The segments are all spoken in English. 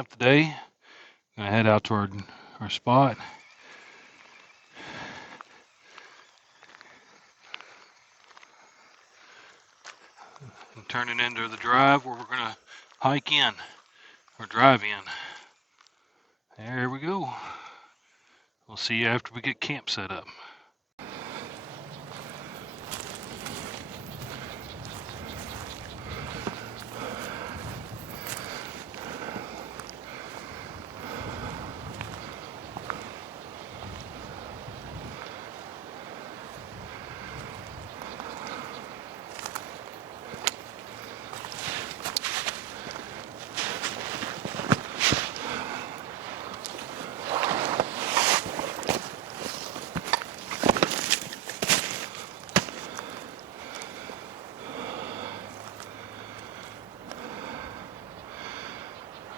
camp today. Gonna head out toward our spot. And turning into the drive where we're gonna hike in or drive in. There we go. We'll see you after we get camp set up.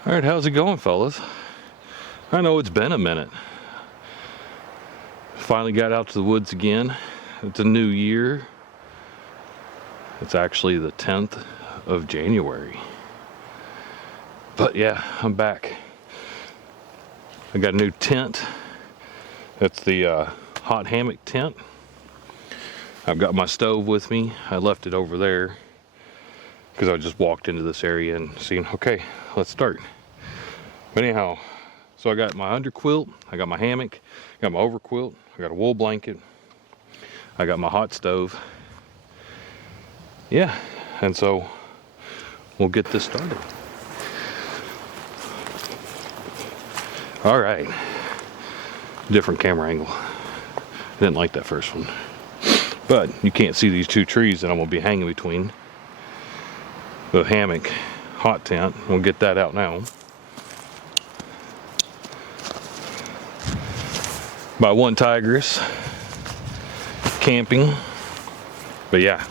All right, how's it going, fellas? I know it's been a minute. Finally got out to the woods again. It's a new year. It's actually the 10th of January. But yeah, I'm back. I got a new tent. That's the hot hammock tent. I've got my stove with me. I left it over there because I just walked into this area and seen, okay, let's start. But anyhow, so I got my underquilt, I got my hammock, got my overquilt, I got a wool blanket, I got my hot stove. Yeah, and so we'll get this started. All right, different camera angle. I didn't like that first one. But you can't see these two trees that I'm gonna be hanging between. The hammock hot tent, we'll get that out now. By Onetigris camping. But yeah,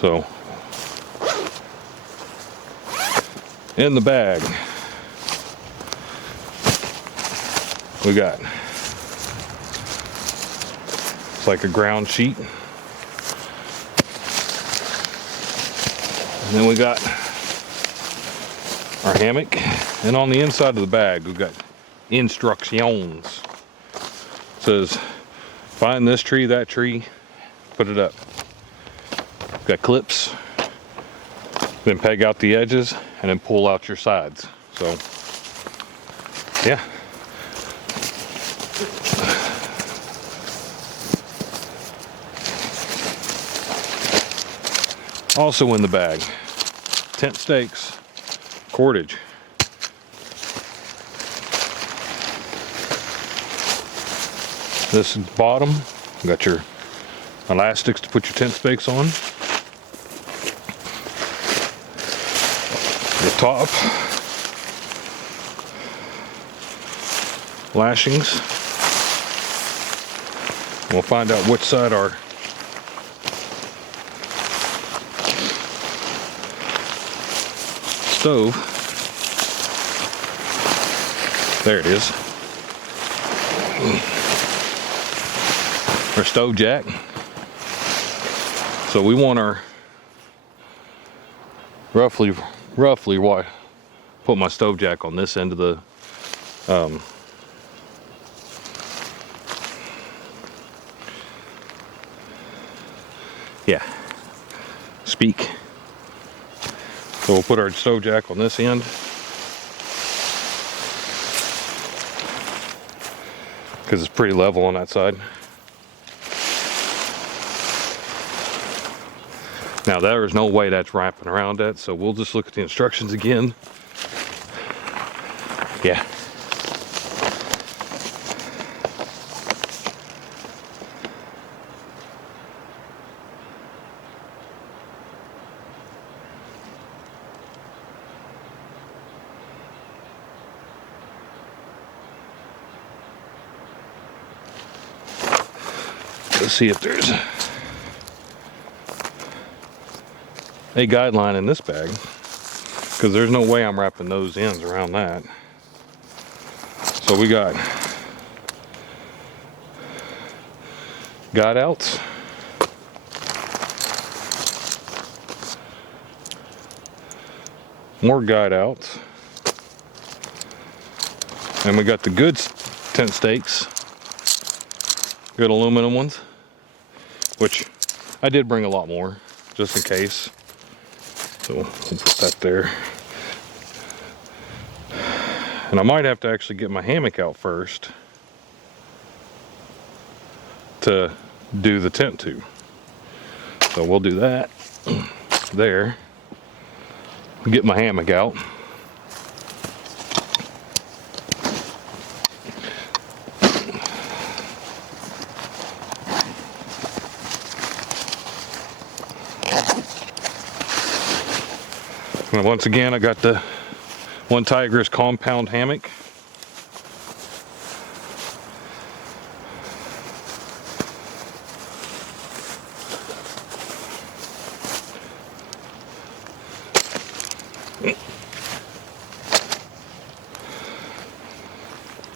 so in the bag we got, it's like a ground sheet, and then we got our hammock, and on the inside of the bag we've got instructions. It says find this tree, that tree, put it up. Got clips, then peg out the edges and then pull out your sides. So yeah, also in the bag, tent stakes, cordage. This bottom, you got your elastics to put your tent stakes on. The top, lashings. We'll find out which side our stove. There it is. Our stove jack. So we want our roughly what, put my stove jack on this end of the yeah, speak. So we'll put our stove jack on this end, because it's pretty level on that side. Now there is no way that's wrapping around that, so we'll just look at the instructions again. Yeah. Let's see if there's a guideline in this bag, because there's no way I'm wrapping those ends around that. So we got guide outs, more guide outs, And we got the good tent stakes, good aluminum ones, which I did bring a lot more just in case. So we'll put that there. And I might have to actually get my hammock out first to do the tent to. So we'll do that there. Get my hammock out. And once again, I got the onetigris compound hammock.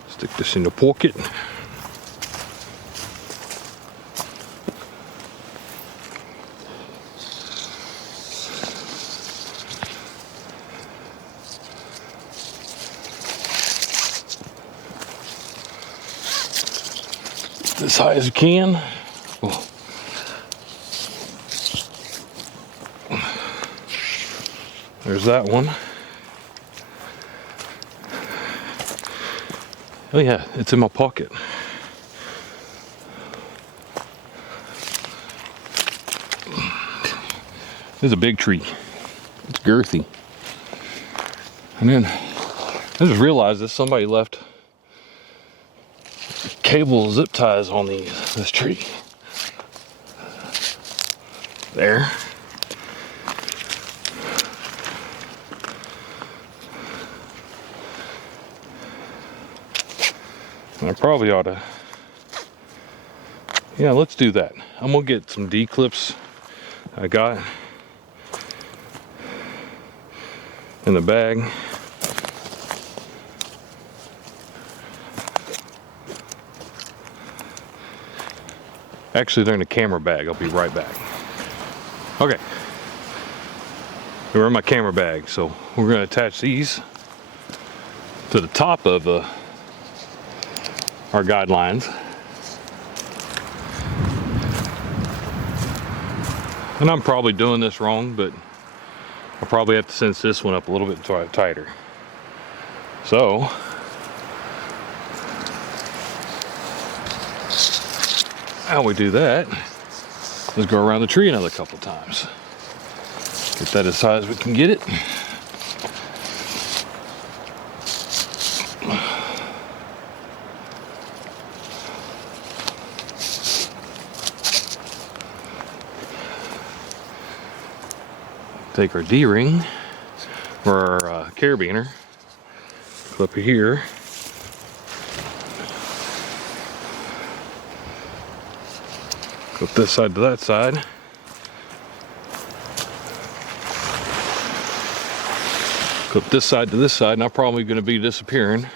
Stick this in the pocket. As high as you can. Oh. There's that one. Oh yeah, it's in my pocket. This is a big tree. It's girthy. And then I just realized that somebody left cable zip ties on this tree. There. And I probably ought to, yeah, let's do that. I'm gonna get some D-clips I got in the bag. Actually, they're in the camera bag. I'll be right back. Okay. They're in my camera bag, so we're gonna attach these to the top of our guidelines. And I'm probably doing this wrong, but I'll probably have to cinch this one up a little bit tighter. So, how we do that is go around the tree another couple times. Get that as high as we can get it. Take our D-ring or our carabiner, clip it here. Clip this side to that side. Clip this side to this side, and I'm probably going to be disappearing.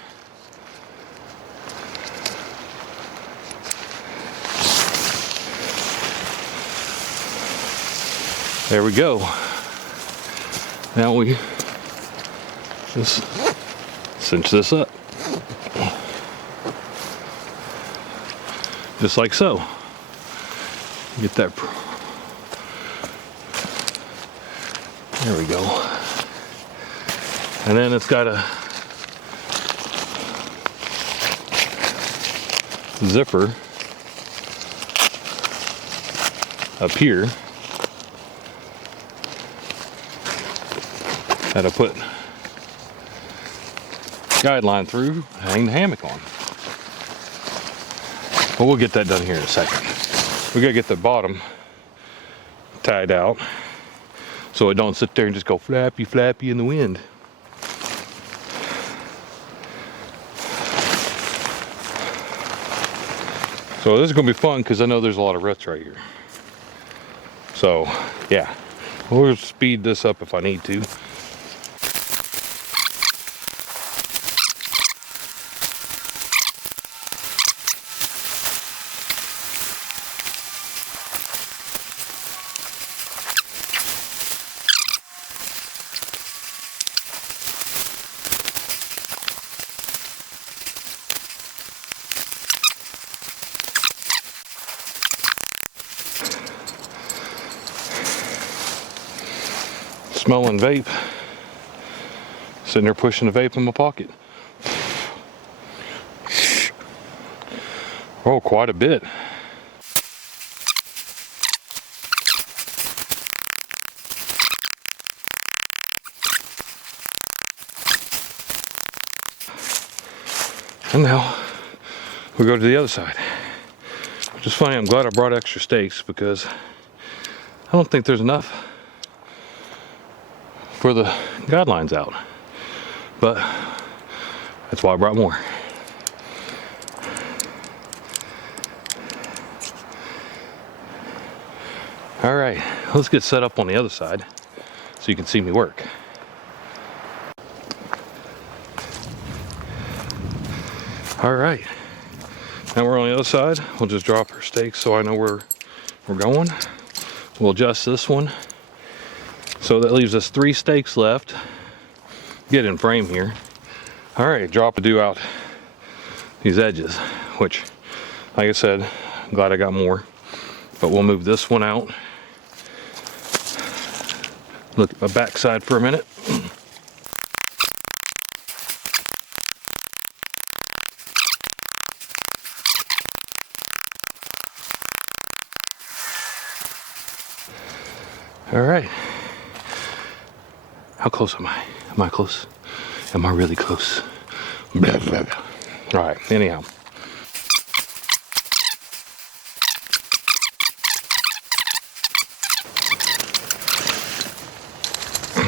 There we go. Now we just cinch this up. Just like so. Get that. There we go. And then it's got a zipper up here that I put guideline through, hang the hammock on. But we'll get that done here in a second. We gotta get the bottom tied out so it don't sit there and just go flappy flappy in the wind. So this is gonna be fun because I know there's a lot of ruts right here. So yeah, we'll speed this up if I need to. smelling vape. Sitting there pushing the vape in my pocket. Oh, quite a bit. And now we go to the other side. Which is funny, I'm glad I brought extra stakes because I don't think there's enough for the guidelines out. But that's why I brought more. All right, let's get set up on the other side so you can see me work. All right, now we're on the other side. We'll just drop our stakes so I know where we're going. We'll adjust this one. So that leaves us 3 stakes left. Get in frame here. All right, drop to do out these edges, which, like I said, I'm glad I got more. But we'll move this one out. Look at my backside for a minute. All right. How close am I? Am I close? Am I really close? Blah, blah, blah. All right, anyhow.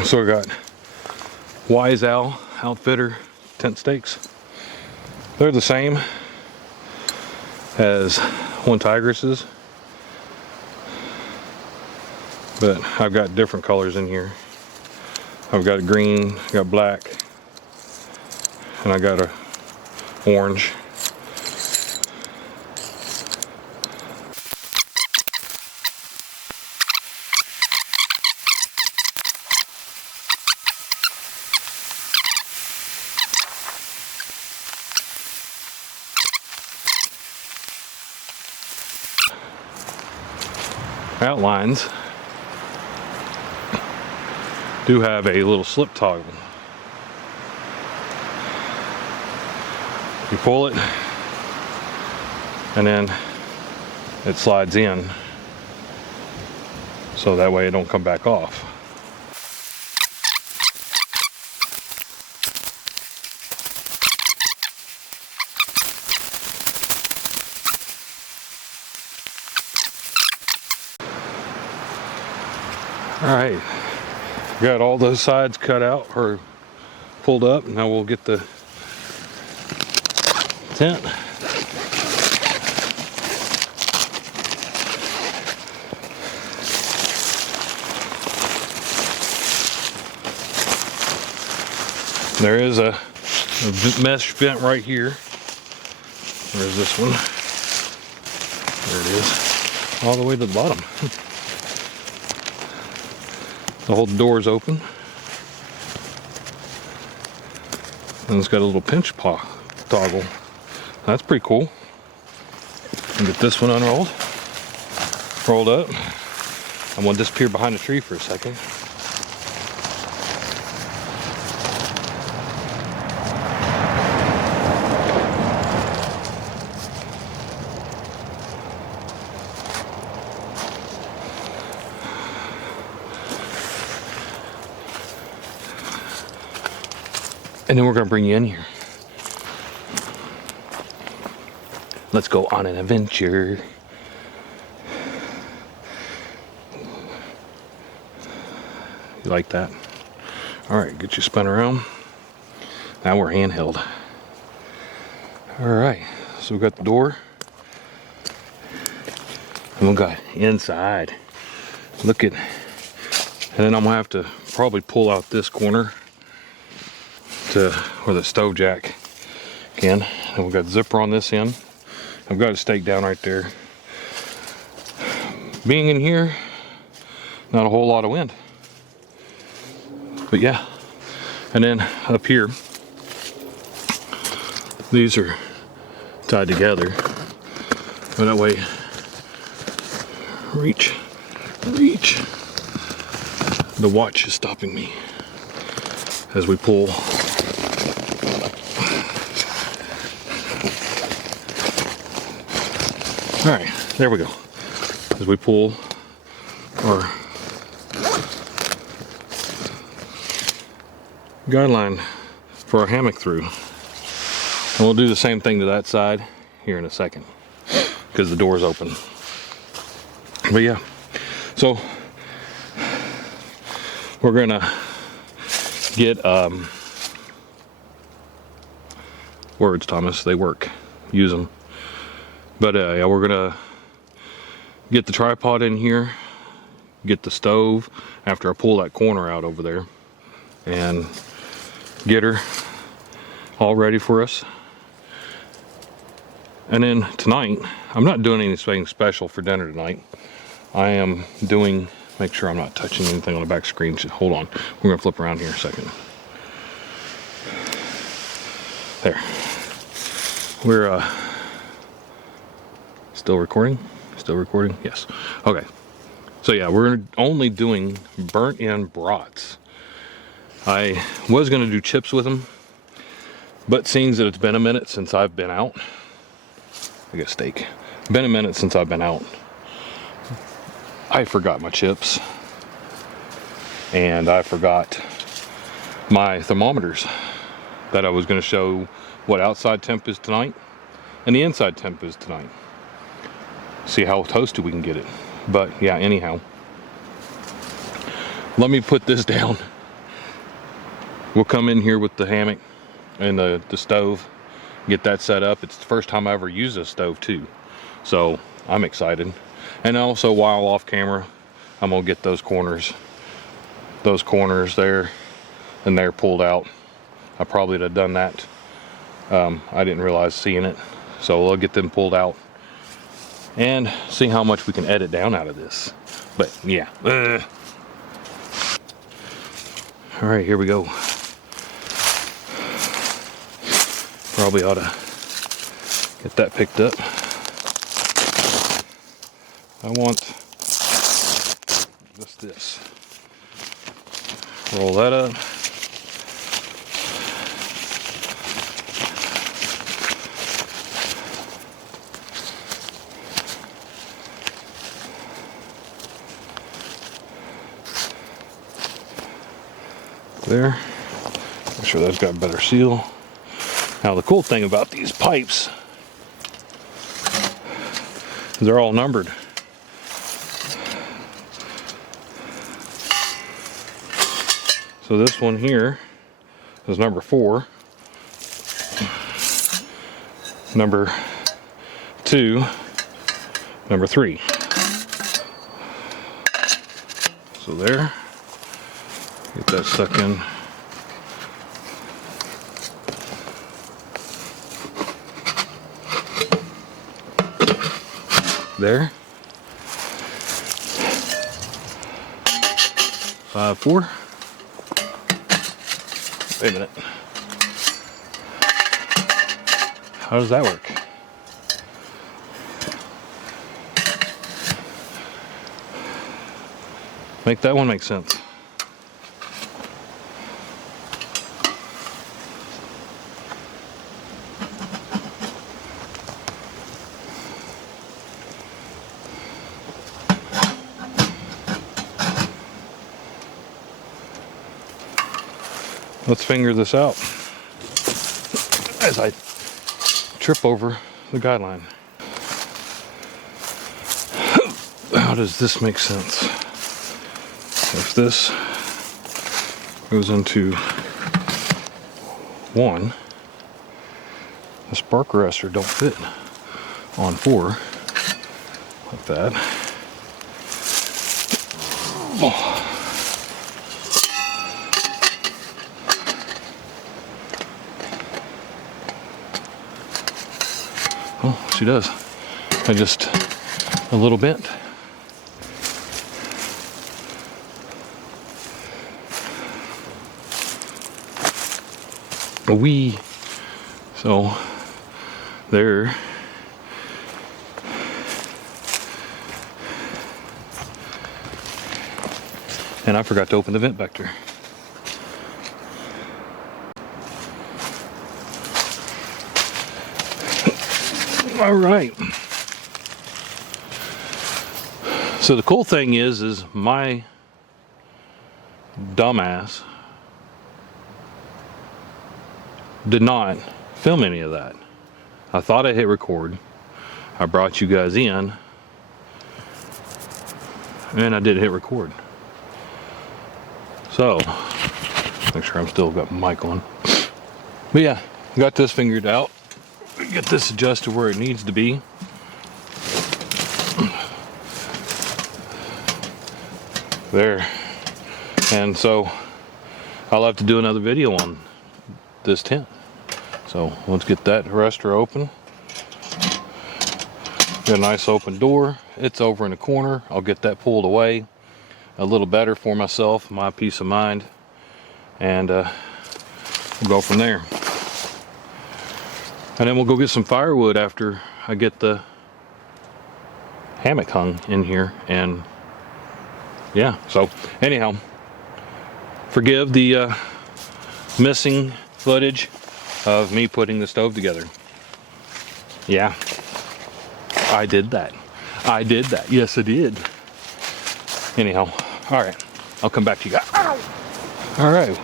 So we got Wise Owl Outfitter tent stakes. They're the same as onetigris's, but I've got different colors in here. I've got a green, got black, and I got a orange. Outlines do have a little slip toggle. You pull it and then it slides in, so that way it don't come back off. All right, got all those sides cut out or pulled up. Now we'll get the tent. There is a mesh vent right here. Where's this one? There it is, all the way to the bottom. The whole door's open. And it's got a little pinch toggle. That's pretty cool. And get this one unrolled. Rolled up. I'm gonna disappear behind the tree for a second. And then we're gonna bring you in here. Let's go on an adventure. You like that? All right, get you spun around. Now we're handheld. All right, so we got the door. And we got inside. Look at, and then I'm gonna have to probably pull out this corner to where the stove jack can. And we've got the zipper on this end. I've got a stake down right there. Being in here, not a whole lot of wind. But yeah, and then up here, these are tied together. So that way, reach. The watch is stopping me as we pull. All right, there we go. As we pull our guideline for our hammock through. And we'll do the same thing to that side here in a second because the door's open. But yeah, so we're gonna get words, Thomas, they work, use them. But yeah, we're gonna get the tripod in here, get the stove after I pull that corner out over there, and get her all ready for us. And then tonight, I'm not doing anything special for dinner tonight. I am doing, make sure I'm not touching anything on the back screen. Hold on, we're gonna flip around here a second. There. We're still recording? Still recording? Yes. Okay. So yeah, we're only doing burnt-in brats. I was gonna do chips with them, but seeing that it's been a minute since I've been out, I got steak. Been a minute since I've been out. I forgot my chips, and I forgot my thermometers that I was going to show what outside temp is tonight and the inside temp is tonight. See how toasty we can get it. But yeah, anyhow, let me put this down. We'll come in here with the hammock and the stove, get that set up. It's the first time I ever used a stove too, so I'm excited. And also, while off camera, I'm gonna get those corners there and there pulled out. I probably would have done that. I didn't realize seeing it, so we'll get them pulled out and see how much we can edit down out of this. But yeah, all right, here we go. Probably ought to get that picked up. I want just this. Roll that up. There. Make sure that's got a better seal. Now the cool thing about these pipes is they're all numbered. So this one here is number 4, number 2, number 3. So there, get that stuck in. There. 5, 4. Wait a minute. How does that work? Make that one make sense. Let's figure this out as I trip over the guideline. How does this make sense? If this goes into 1, the spark arrestor don't fit on 4 like that. Oh. Oh, she does. I just a little bent. A wee. So there. And I forgot to open the vent vector. All right. So the cool thing is my dumbass did not film any of that. I thought I hit record. I brought you guys in, and I did hit record. So, make sure I'm still got my mic on. But yeah, got this figured out. Get this adjusted where it needs to be. There. And so I'll have to do another video on this tent. So let's get that rester open. Got a nice open door. It's over in the corner. I'll get that pulled away a little better for myself, my peace of mind, and we'll go from there. And then we'll go get some firewood after I get the hammock hung in here. And yeah, so anyhow, forgive the missing footage of me putting the stove together. Yeah, I did that. I did that. Yes, I did. Anyhow, all right, I'll come back to you guys. All right,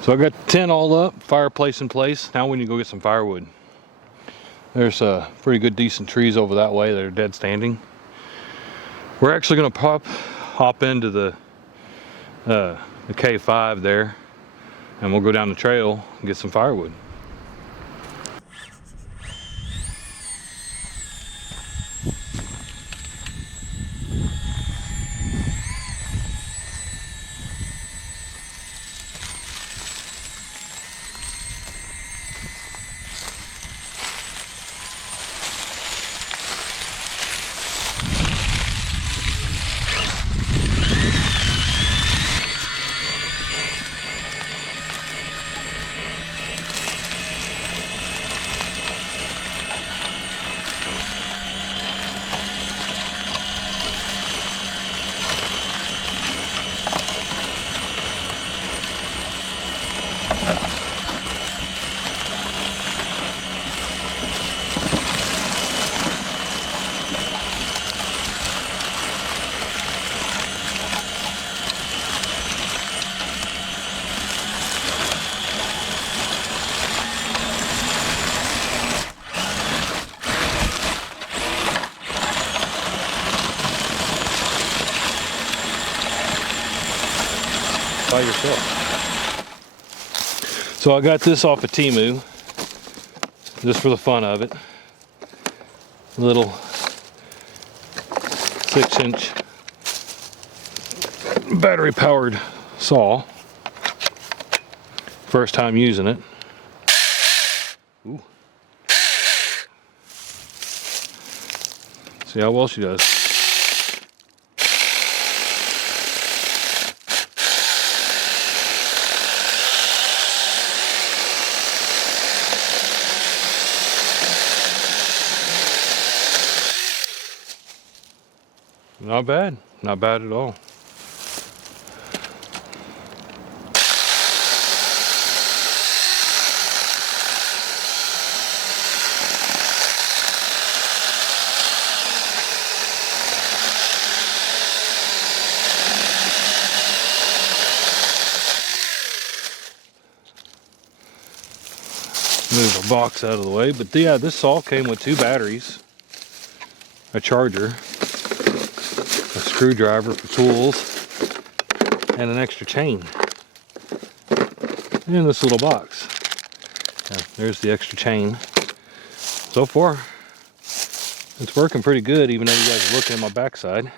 so I got the tent all up, fireplace in place. Now we need to go get some firewood. There's pretty good decent trees over that way that are dead standing. We're actually gonna hop into the K5 there, and we'll go down the trail and get some firewood. By yourself. So I got this off of Temu, just for the fun of it. Little 6-inch battery powered saw. First time using it. Ooh. See how well she does. Not bad. Not bad at all. Move a box out of the way, but yeah, this saw came with 2 batteries, a charger, a screwdriver for tools, and an extra chain in this little box. Yeah, there's the extra chain. So far, it's working pretty good, even though you guys are looking at my backside.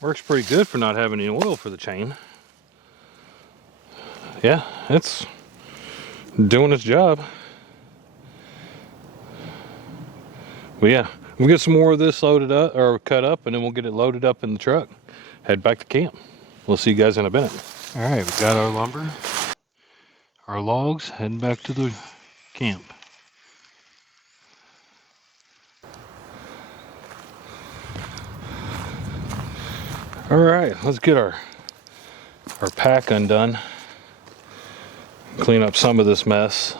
Works pretty good for not having any oil for the chain. Yeah, it's doing its job. But yeah, we'll get some more of this loaded up or cut up, and then we'll get it loaded up in the truck. Head back to camp. We'll see you guys in a minute. All right, we got our lumber, our logs, heading back to the camp. All right, let's get our pack undone. Clean up some of this mess,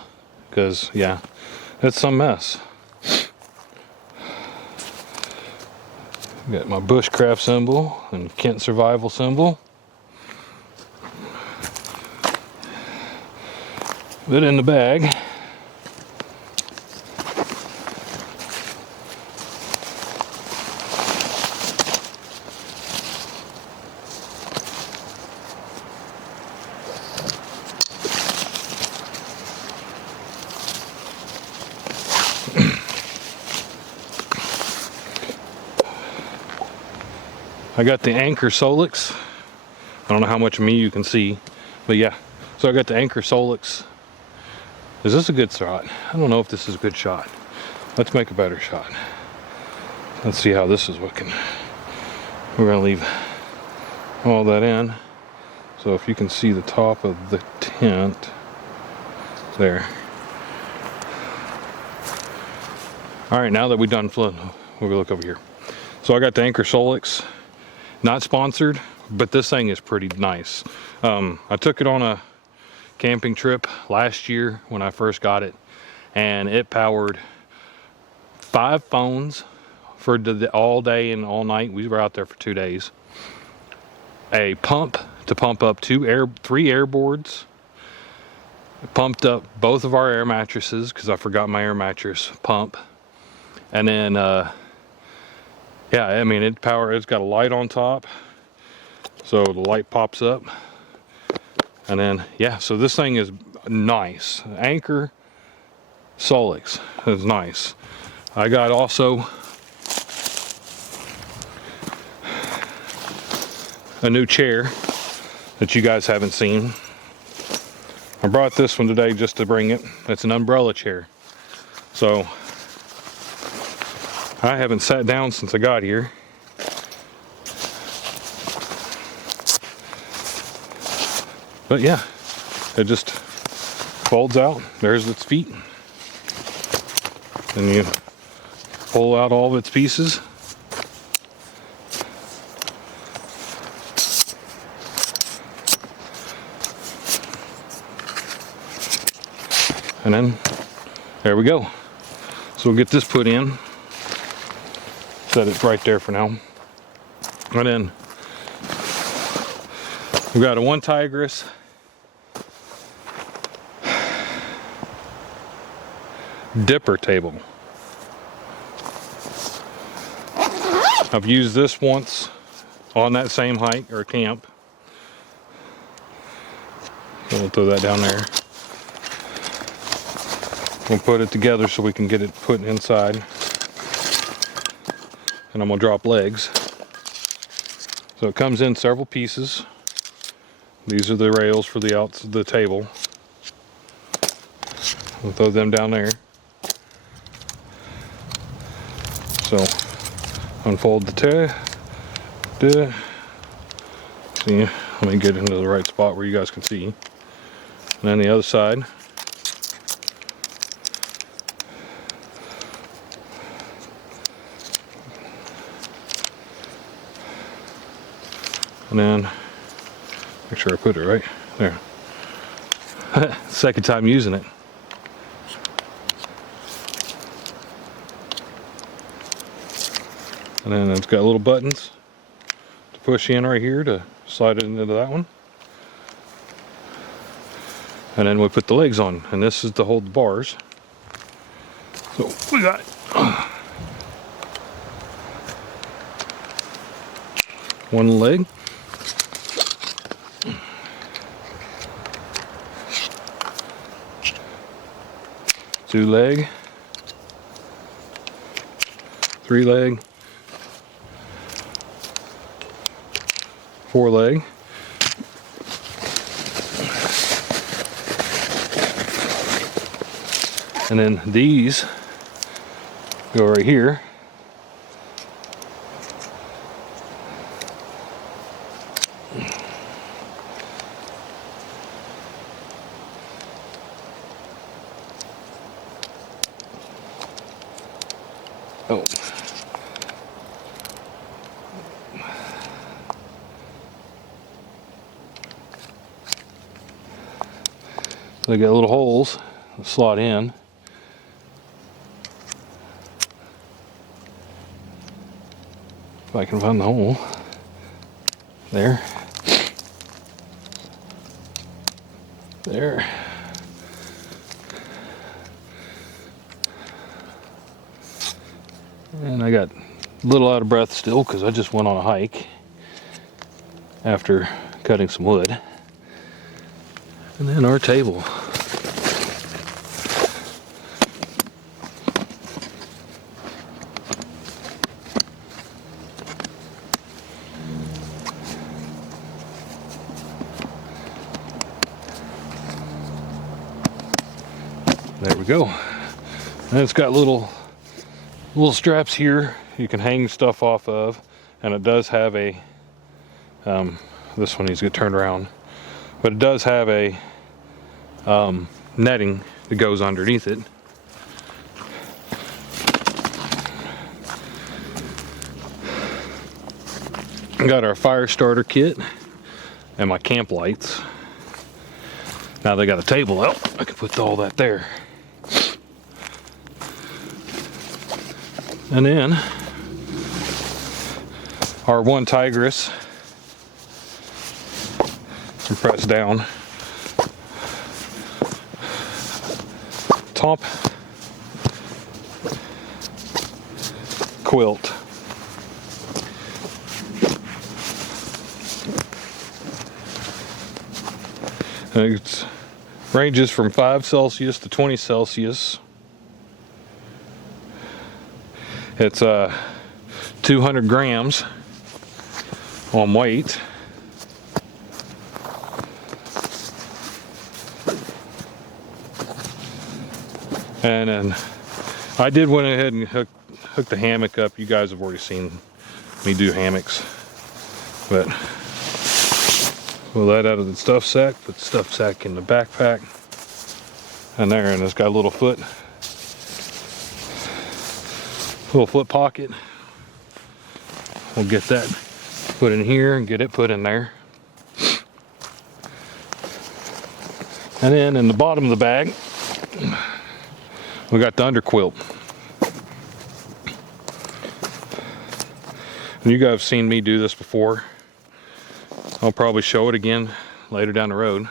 because yeah, it's some mess. Got my bushcraft symbol and Kent survival symbol. Put it in the bag. I got the Anchor Solix. I don't know how much of me you can see, but yeah. So I got the Anchor Solix. Is this a good shot? I don't know if this is a good shot. Let's make a better shot. Let's see how this is looking. We're gonna leave all that in. So if you can see the top of the tent there. All right, now that we're done flooding, we'll look over here. So I got the Anchor Solix. Not sponsored, but this thing is pretty nice. I took it on a camping trip last year when I first got it, and it powered 5 phones for all day and all night. We were out there for 2 days. A pump to pump up 3 air boards. It pumped up both of our air mattresses because I forgot my air mattress pump. And then yeah, I mean, it's got a light on top, so the light pops up. And then, yeah, so this thing is nice. Anchor Solix is nice. I got also a new chair that you guys haven't seen. I brought this one today just to bring it. It's an umbrella chair. So I haven't sat down since I got here. But yeah, it just folds out. There's its feet. And you pull out all of its pieces. And then, there we go. So we'll get this put in. Set it right there for now. And then we've got a onetigris dipper table. I've used this once on that same hike or camp. So we'll throw that down there. We'll put it together so we can get it put inside. And I'm gonna drop legs. So it comes in several pieces. These are the rails for the table. We'll throw them down there. So unfold the see, let me get into the right spot where you guys can see. And then the other side. And then make sure I put it right there. Second time using it. And then it's got little buttons to push in right here to slide it into that one. And then we put the legs on, and this is to hold the bars. So we got one leg. Two leg, 3 leg, foreleg. And then these go right here. Oh. They got little holes that slot in. If I can find the hole. There. There. And I got a little out of breath still because I just went on a hike after cutting some wood. And then our table. There we go. And it's got little straps here you can hang stuff off of, and it does have a this one needs to get turned around, but it does have a netting that goes underneath it. Got our fire starter kit and my camp lights. Now they got a table out, I can put all that there. And then our onetigris compressed down top quilt. It ranges from 5 Celsius to 20 Celsius. It's 200 grams on weight. And then I did went ahead and hook the hammock up. You guys have already seen me do hammocks. But pull that out of the stuff sack, put the stuff sack in the backpack. And there, and it's got a little foot pocket. We'll get that put in here and get it put in there. And then in the bottom of the bag, we got the underquilt. And you guys have seen me do this before. I'll probably show it again later down the road.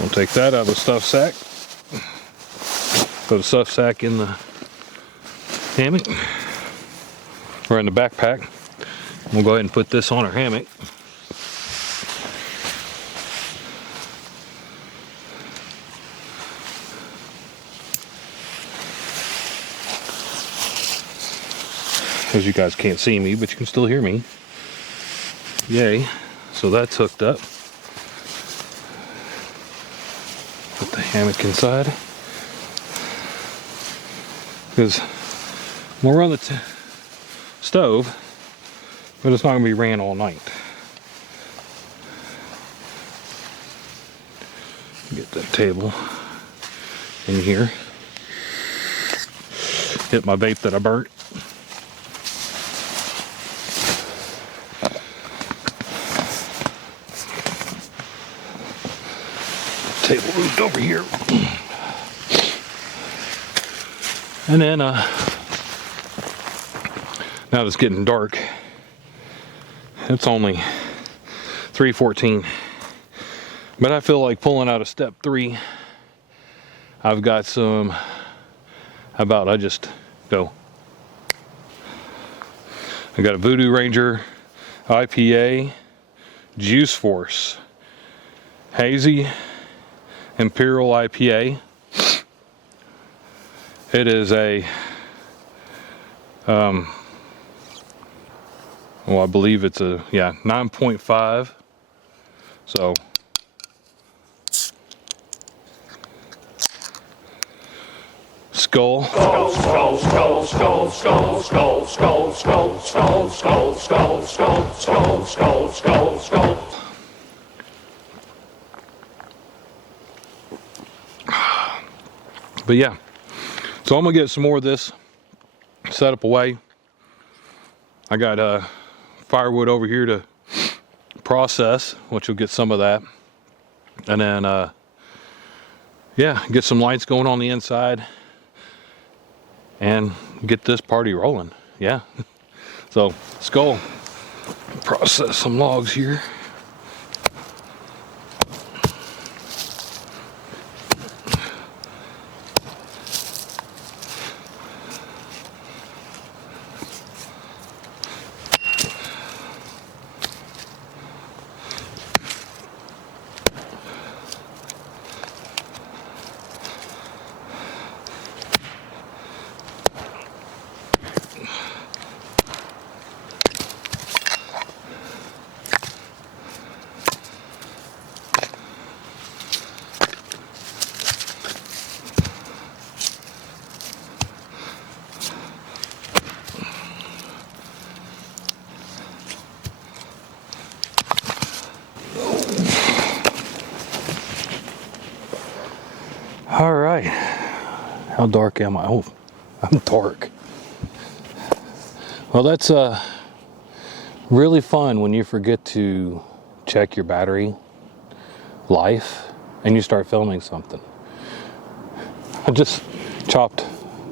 We'll take that out of the stuff sack. Put the stuff sack in the hammock, or in the backpack. We'll go ahead and put this on our hammock. Because you guys can't see me, but you can still hear me. Yay. So that's hooked up. Put the hammock inside. Because we'll run the stove, but it's not going to be ran all night. Get that table in here. Hit my vape that I burnt. Table moved over here. And then now that it's getting dark, it's only 3:14, but I feel like pulling out of step 3. I've got some, how about I just go. I got a Voodoo Ranger IPA, Juice Force, hazy, Imperial IPA. It is a, well, I believe it's a, yeah, 9.5. So, Skull. Skull, skull, skull, skull, skull, skull, skull, skull, skull, skull, skull, skull, skull, skull, skull, skull. But yeah, so I'm gonna get some more of this set up away. I got firewood over here to process, which will get some of that, and then yeah, get some lights going on the inside and get this party rolling. Yeah. So Skull, process some logs here. All right, how dark am I? Oh, I'm dark. Well, that's really fun when you forget to check your battery life and you start filming something. I just chopped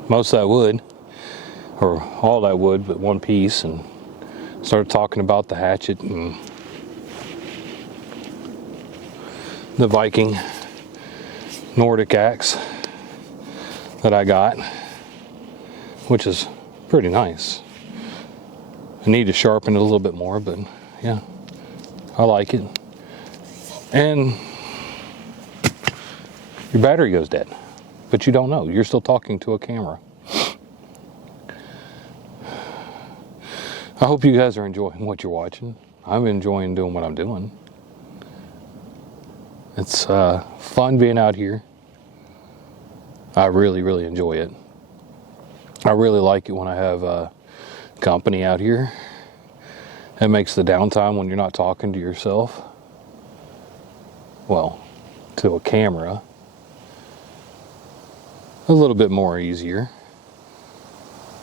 most of that wood, or all that wood but one piece, and started talking about the hatchet and the Viking Nordic axe that I got, which is pretty nice. I need to sharpen it a little bit more, but yeah, I like it. And your battery goes dead, but you don't know. You're still talking to a camera. I hope you guys are enjoying what you're watching. I'm enjoying doing what I'm doing. It's fun being out here. I really, really enjoy it. I really like it when I have company out here. It makes the downtime when you're not talking to yourself, well, to a camera, a little bit more easier.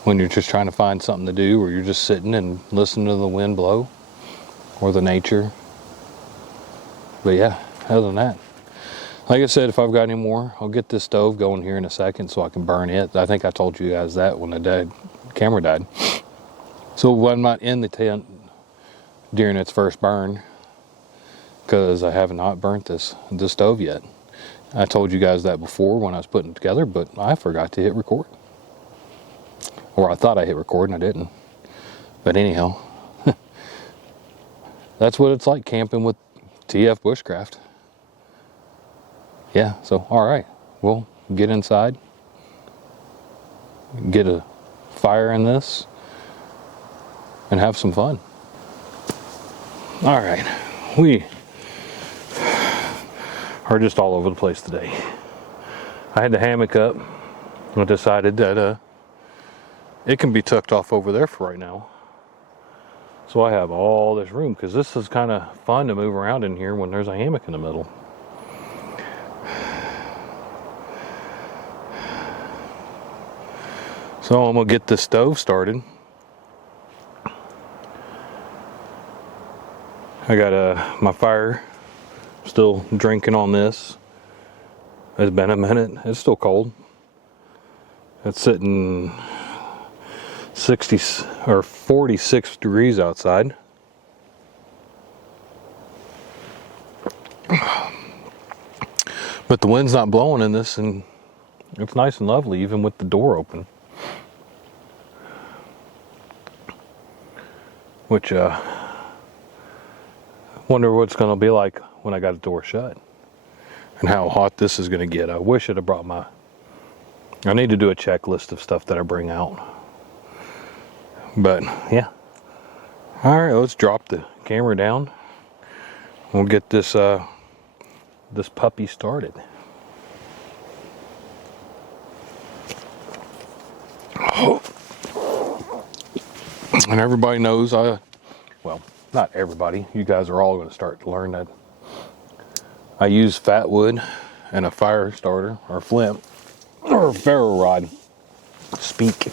When you're just trying to find something to do, or you're just sitting and listening to the wind blow or the nature. But yeah, other than that, like I said, if I've got any more, I'll get this stove going here in a second so I can burn it. I think I told you guys that when the camera died. So I'm not in the tent during its first burn, because I have not burnt this stove yet. I told you guys that before when I was putting it together, but I forgot to hit record. Or I thought I hit record and I didn't. But anyhow, that's what it's like camping with TF Bushcraft. Yeah, so alright, we'll get inside, get a fire in this, and have some fun. Alright, we are just all over the place today. I had the hammock up. I decided that it can be tucked off over there for right now. So I have all this room, because this is kind of fun to move around in here when there's a hammock in the middle. So I'm going to get this stove started. I got my fire still drinking on this. It's been a minute. It's still cold. It's sitting 60 or 46 degrees outside. But the wind's not blowing in this, and it's nice and lovely even with the door open. Which wonder what it's going to be like when I got the door shut. and how hot this is going to get. I wish I'd have brought my... I need to do a checklist of stuff that I bring out. But yeah. Alright, let's drop the camera down. We'll get this this puppy started. Oh. And everybody knows well, not everybody, you guys are all going to start to learn that I use fat wood and a fire starter or flint or ferro rod. Speak.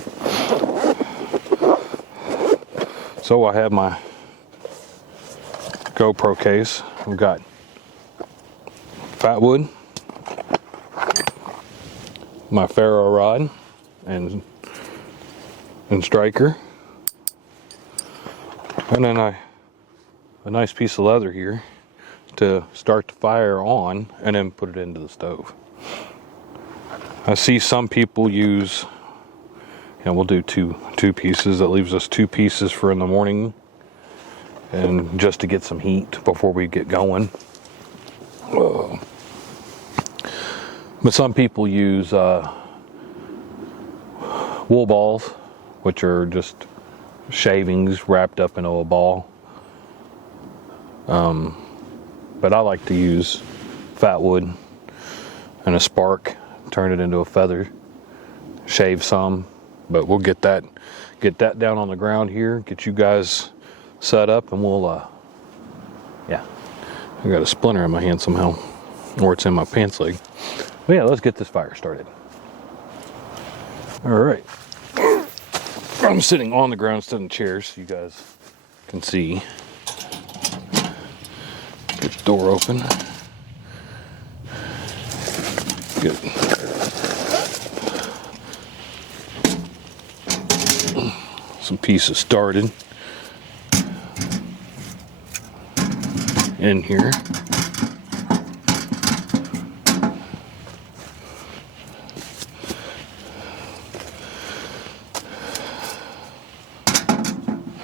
So I have my GoPro case. We've got fat wood, my ferro rod and striker, and then a nice piece of leather here to start the fire on and then put it into the stove. I see some people use, we'll do two pieces. That leaves us 2 pieces for in the morning and just to get some heat before we get going. But some people use wool balls, which are just shavings wrapped up into a ball. But I like to use fat wood and a spark, turn it into a feather, shave some. But we'll get that down on the ground here, get you guys set up, and we'll yeah, I got a splinter in my hand somehow, or it's in my pants leg. But yeah, let's get this fire started. All right, I'm sitting on the ground instead of chairs so you guys can see. Get the door open. Get some pieces started in here.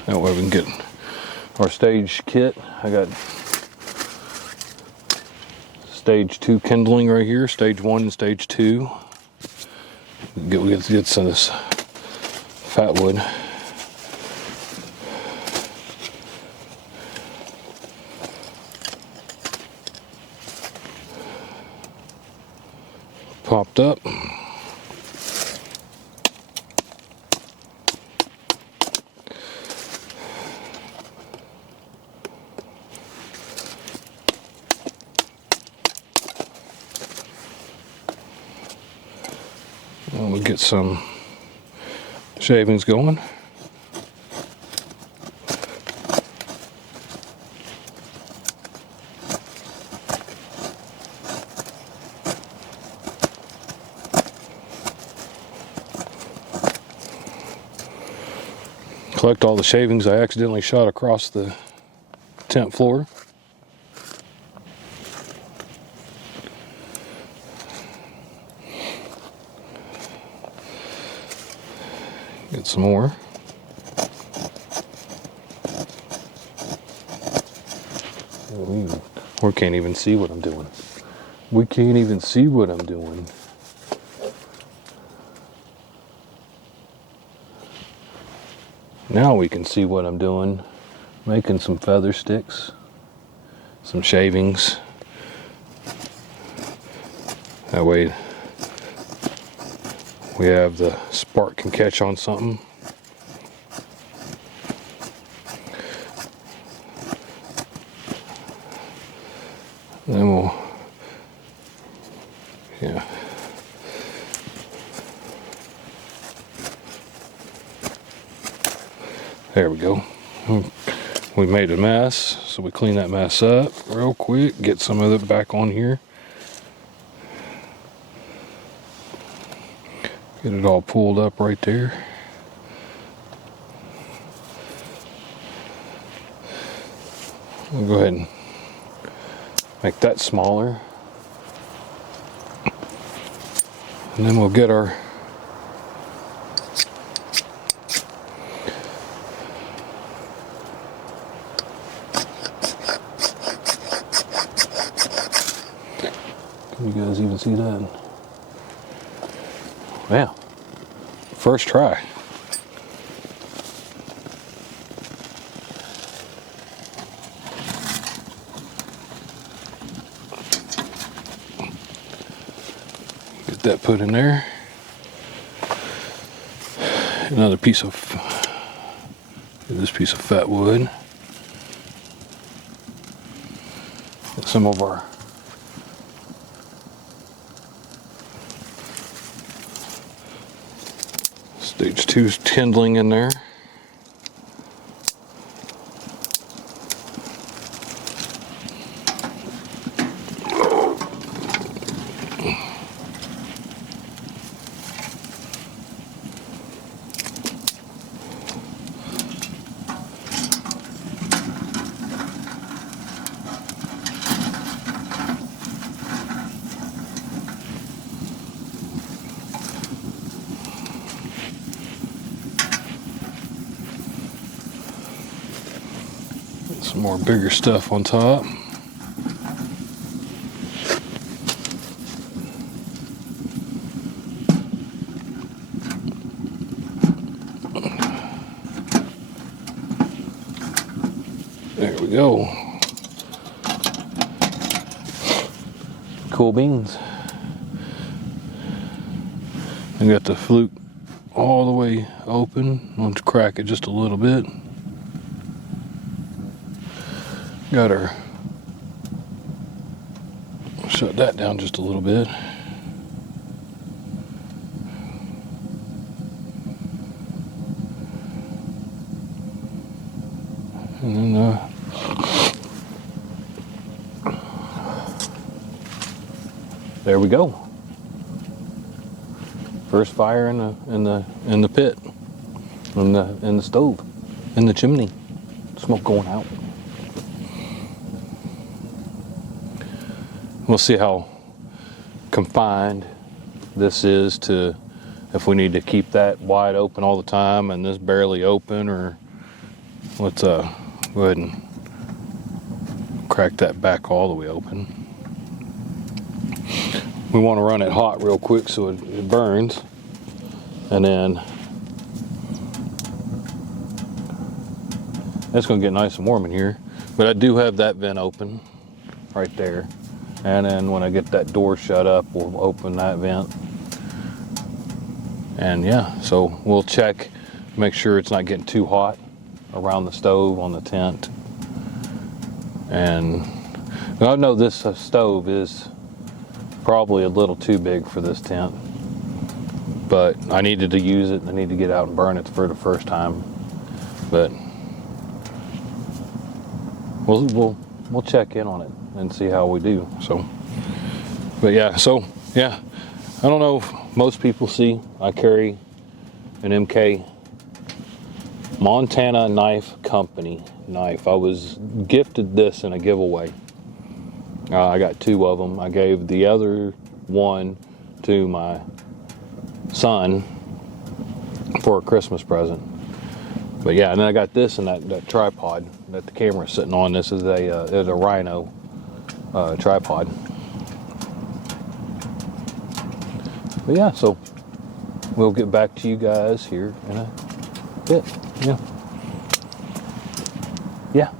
That way we can get our stage kit. I got stage 2 kindling right here, stage 1 and stage 2. We get some of this fat wood. Popped up. And we'll get some shavings going. Collect all the shavings I accidentally shot across the tent floor. Get some more. We can't even see what I'm doing. We can't even see what I'm doing. Now we can see what I'm doing. Making some feather sticks, some shavings. That way we have the spark can catch on something. Then we'll, yeah. There we go. We made a mess, so we clean that mess up real quick, get some of it back on here. Get it all pulled up right there. We'll go ahead and make that smaller. And then we'll get our You guys even see that? Yeah. First try. Get that put in there. Another piece of this piece of fat wood. Get some of our stage 2's kindling in there. Some more bigger stuff on top. There we go. Cool beans. I got the flute all the way open. I'll crack it just a little bit. Got her. Shut that down just a little bit. And then there we go. First fire in the pit, in the stove, in the chimney. Smoke going out. We'll see how confined this is to if we need to keep that wide open all the time and this barely open, or let's go ahead and crack that back all the way open. We want to run it hot real quick so it burns, and then it's going to get nice and warm in here. But I do have that vent open right there. And then when I get that door shut up, we'll open that vent. And yeah, so we'll check, make sure it's not getting too hot around the stove on the tent. And I know this stove is probably a little too big for this tent, but I needed to use it. I need to get out and burn it for the first time. But we'll check in on it and see how we do. So, but yeah, so yeah, I don't know if most people see I carry an MK Montana Knife Company knife. I was gifted this in a giveaway. I got 2 of them. I gave the other one to my son for a Christmas present. But yeah, and then I got this and that tripod that the camera's sitting on. This is a Rhino tripod. But yeah, so we'll get back to you guys here in a bit. Yeah. Yeah.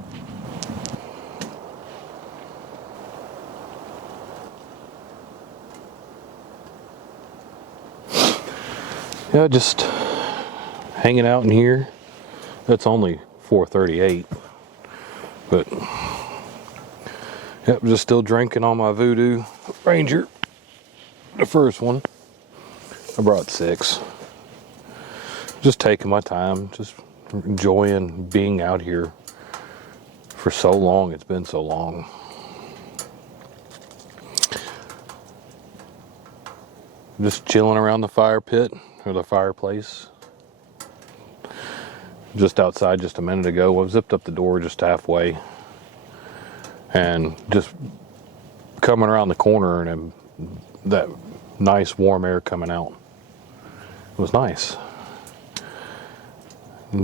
Yeah, just hanging out in here. It's only 4:38, but yep, just still drinking on my Voodoo Ranger, the first one. I brought 6. Just taking my time, just enjoying being out here for so long. It's been so long. Just chilling around the fire pit or the fireplace. Just outside just a minute ago. I zipped up the door just halfway and just coming around the corner and that nice warm air coming out. It was nice.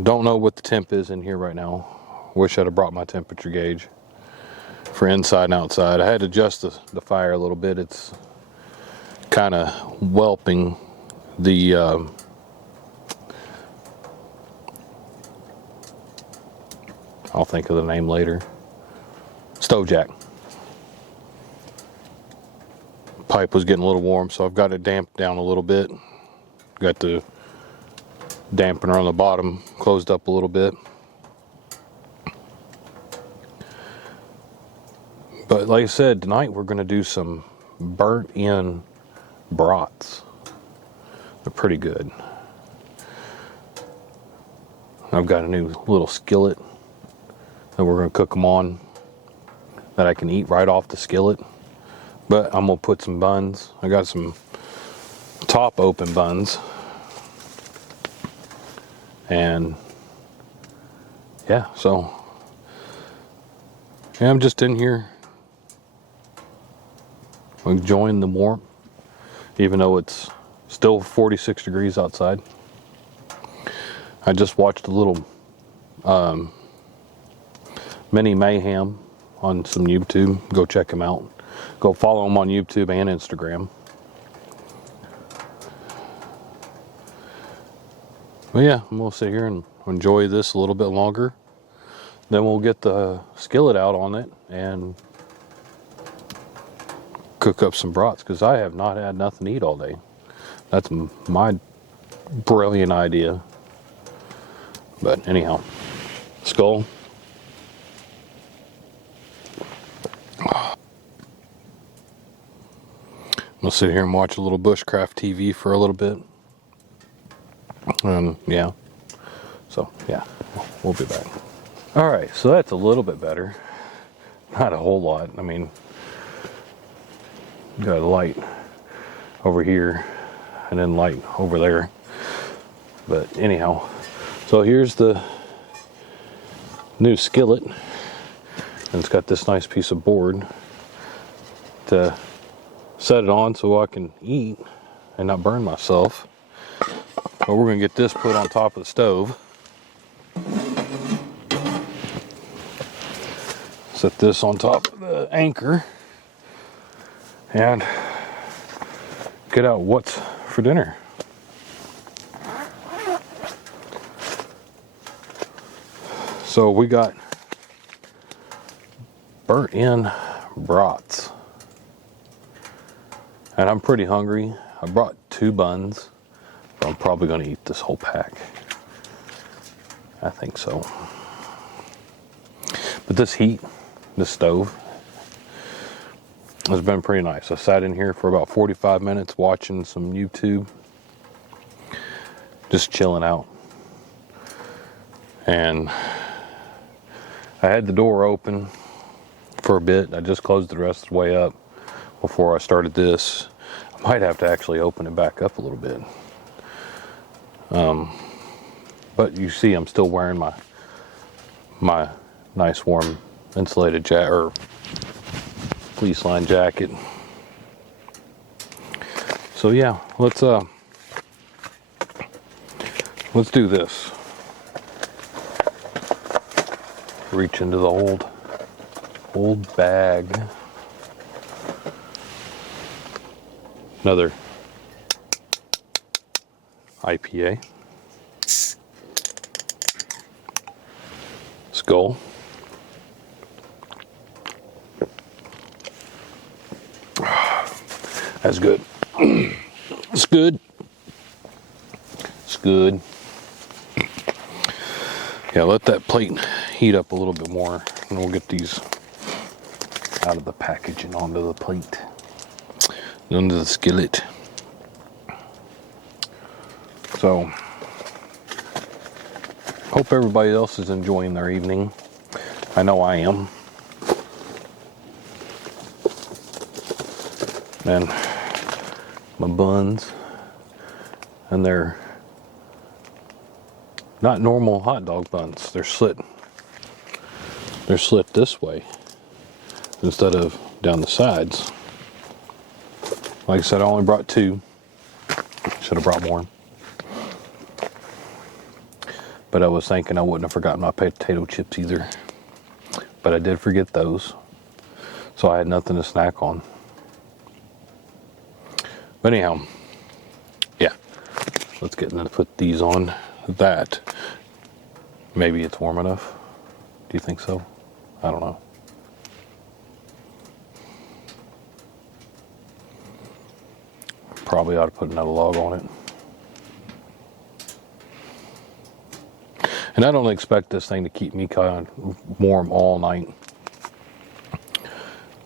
Don't know what the temp is in here right now. Wish I'd have brought my temperature gauge for inside and outside. I had to adjust the fire a little bit. It's kind of whelping the I'll think of the name later. Stove jack. Pipe was getting a little warm, so I've got it damped down a little bit. Got the dampener on the bottom closed up a little bit. But like I said, tonight we're going to do some burnt in brats. They're pretty good. I've got a new little skillet that we're going to cook them on that I can eat right off the skillet. But I'm going to put some buns. I got some top open buns. And yeah, so yeah, I'm just in here enjoying the warmth, even though it's still 46 degrees outside. I just watched a little mini mayhem on some YouTube. Go check him out. Go follow him on YouTube and Instagram. But yeah, I'm gonna sit here and enjoy this a little bit longer. Then we'll get the skillet out on it and cook up some brats, because I have not had nothing to eat all day. That's my brilliant idea. But anyhow, skull. I'm gonna sit here and watch a little bushcraft TV for a little bit. Yeah. So yeah, we'll be back. All right, so that's a little bit better. Not a whole lot. I mean, got a light over here and then light over there. But anyhow, so here's the new skillet, and it's got this nice piece of board to set it on so I can eat and not burn myself. But we're gonna get this put on top of the stove. Set this on top of the anchor and get out what's for dinner. So we got burnt in brats. And I'm pretty hungry. I brought 2 buns, but I'm probably gonna eat this whole pack. I think so. But this heat, this stove, has been pretty nice. I sat in here for about 45 minutes watching some YouTube, just chilling out. And I had the door open for a bit. I just closed the rest of the way up before I started this. I might have to actually open it back up a little bit. But you see, I'm still wearing my nice warm insulated jacket or fleece line jacket. So yeah, let's do this. Reach into the old bag. Another IPA. Skull. That's good. It's good. It's good. Yeah, let that plate heat up a little bit more, and we'll get these out of the package and onto the plate, onto the skillet. So, hope everybody else is enjoying their evening. I know I am. And my buns, and they're not normal hot dog buns. They're slit this way instead of down the sides. Like I said, I only brought 2. Should have brought more. But I was thinking I wouldn't have forgotten my potato chips either. But I did forget those. So I had nothing to snack on. But anyhow, yeah, let's get into put these on that. Maybe it's warm enough. Do you think so? I don't know. Probably ought to put another log on it. And I don't expect this thing to keep me kind of warm all night.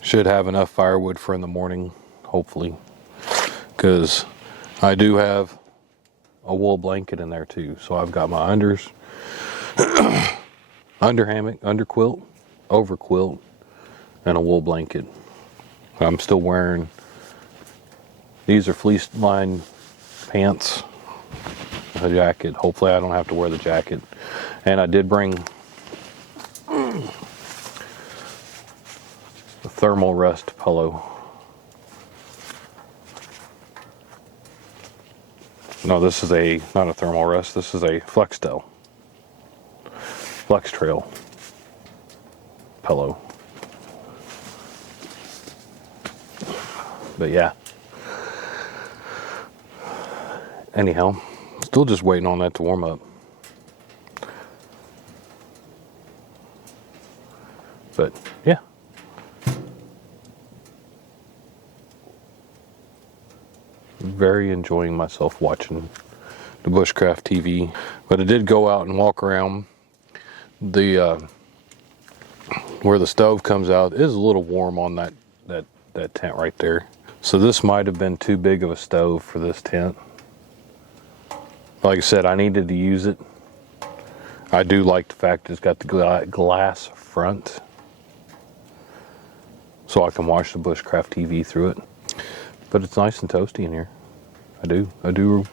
Should have enough firewood for in the morning, hopefully. Because I do have a wool blanket in there too. So I've got my unders, under hammock, under quilt, over quilt, and a wool blanket. I'm still wearing, these are fleece lined pants, a jacket. Hopefully I don't have to wear the jacket. And I did bring a thermal rest pillow. No, this is not a thermal rest, this is a Flex Trail pillow. But yeah. Anyhow, still just waiting on that to warm up. But yeah. Very enjoying myself watching the bushcraft TV. But I did go out and walk around the where the stove comes out. It is a little warm on that tent right there. So this might have been too big of a stove for this tent. Like I said, I needed to use it. I do like the fact it's got the glass front, so I can watch the bushcraft TV through it. But it's nice and toasty in here. I do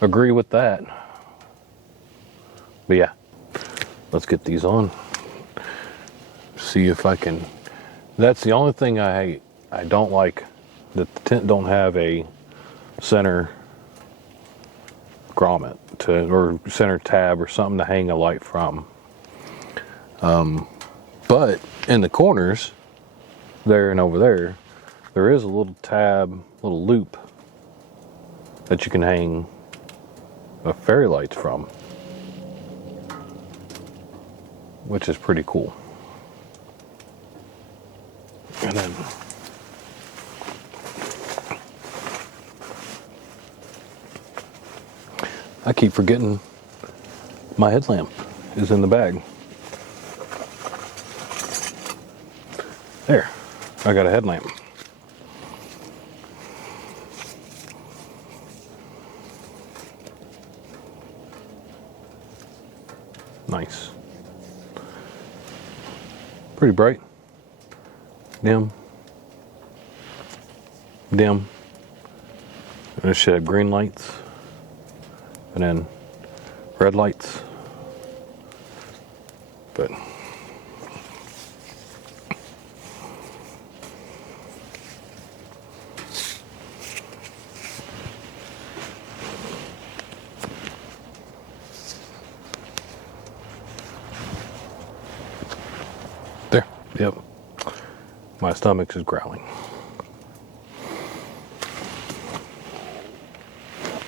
agree with that. But yeah, let's get these on. See if I can. That's the only thing I don't like, that the tent don't have a center grommet or center tab or something to hang a light from. But in the corners, there and over there, there is a little tab, little loop that you can hang fairy lights from, which is pretty cool. And then I keep forgetting my headlamp is in the bag. There, I got a headlamp. Nice. Pretty bright. Dim. Dim. And it should have green lights. And then red lights. But there. Yep. My stomach is growling.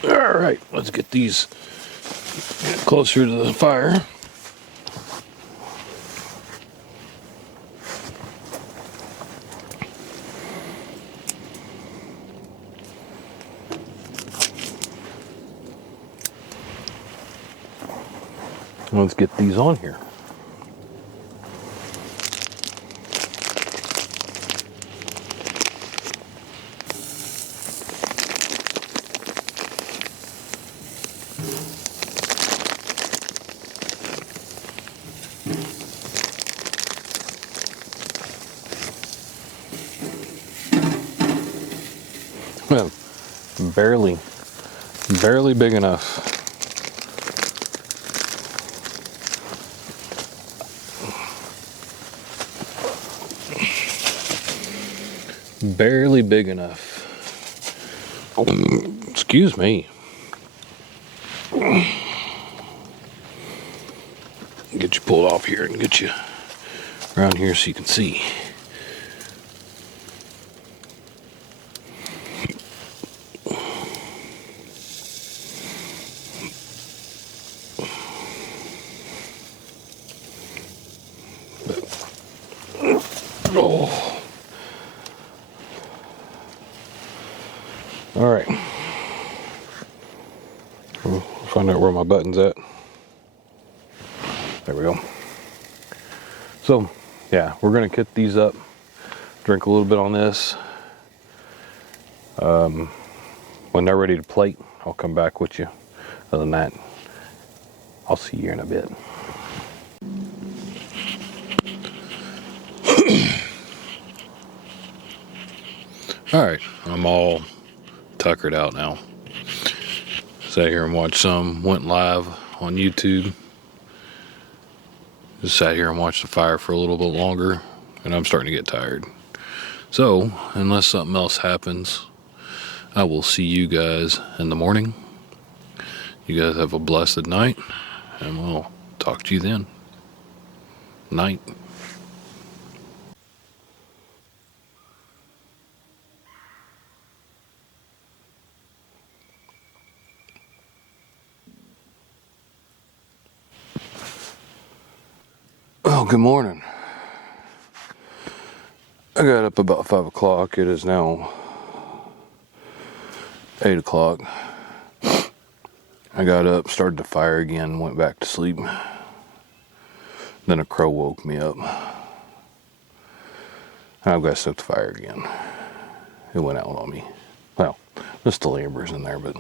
All right, let's get these closer to the fire. Let's get these on here. Well, barely big enough. Barely big enough. Oh, excuse me. Get you pulled off here and get you around here so you can see. Oh. All right. We'll find out where my button's at. There we go. So, yeah, we're gonna kit these up, drink a little bit on this. When they're ready to plate, I'll come back with you. Other than that, I'll see you in a bit. All right, I'm all tuckered out now. Sat here and watched some, went live on YouTube. Just sat here and watched the fire for a little bit longer, and I'm starting to get tired. So, unless something else happens, I will see you guys in the morning. You guys have a blessed night, and we'll talk to you then. Night. Well, good morning. I got up about 5 o'clock. It is now 8 o'clock. I got up, started the fire again, went back to sleep. Then a crow woke me up. And I've got to stoke the fire again. It went out on me. Well, there's still embers in there, but...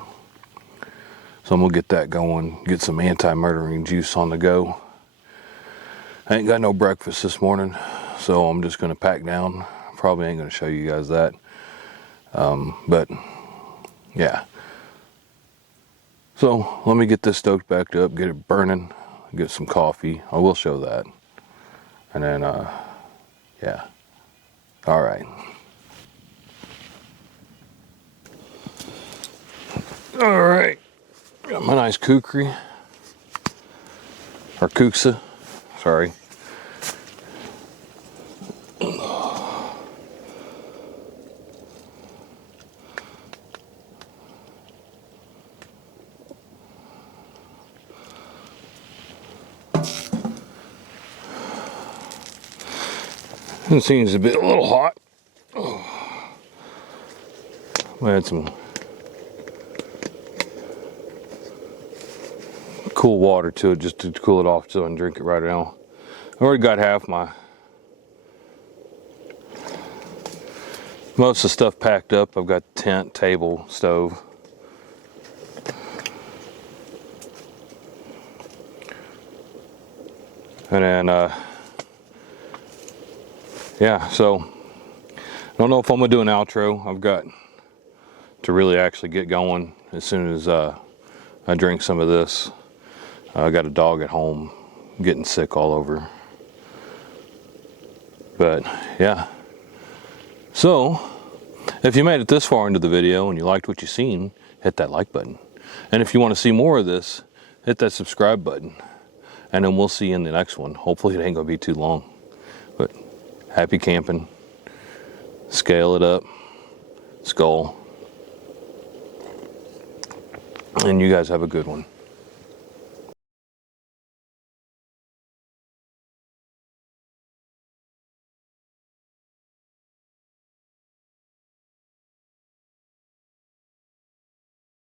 So I'm going to get that going, get some anti-murdering juice on the go. I ain't got no breakfast this morning, so I'm just going to pack down. Probably ain't going to show you guys that. But, yeah. So, let me get this stoked back up, get it burning, get some coffee. I will show that. And then, yeah. All right. All right. Got my nice kukri. Or kuksa. Sorry. It seems a little hot. I had some cool water to it just to cool it off so I can drink it right now. I already got half most of the stuff packed up. I've got tent, table, stove. And then, yeah, so I don't know if I'm gonna do an outro. I've got to really actually get going as soon as I drink some of this. I got a dog at home getting sick all over. But yeah, so if you made it this far into the video and you liked what you seen, hit that like button. And if you want to see more of this, hit that subscribe button. And then we'll see you in the next one. Hopefully it ain't gonna be too long. But happy camping. Scale it up. Skull. And you guys have a good one.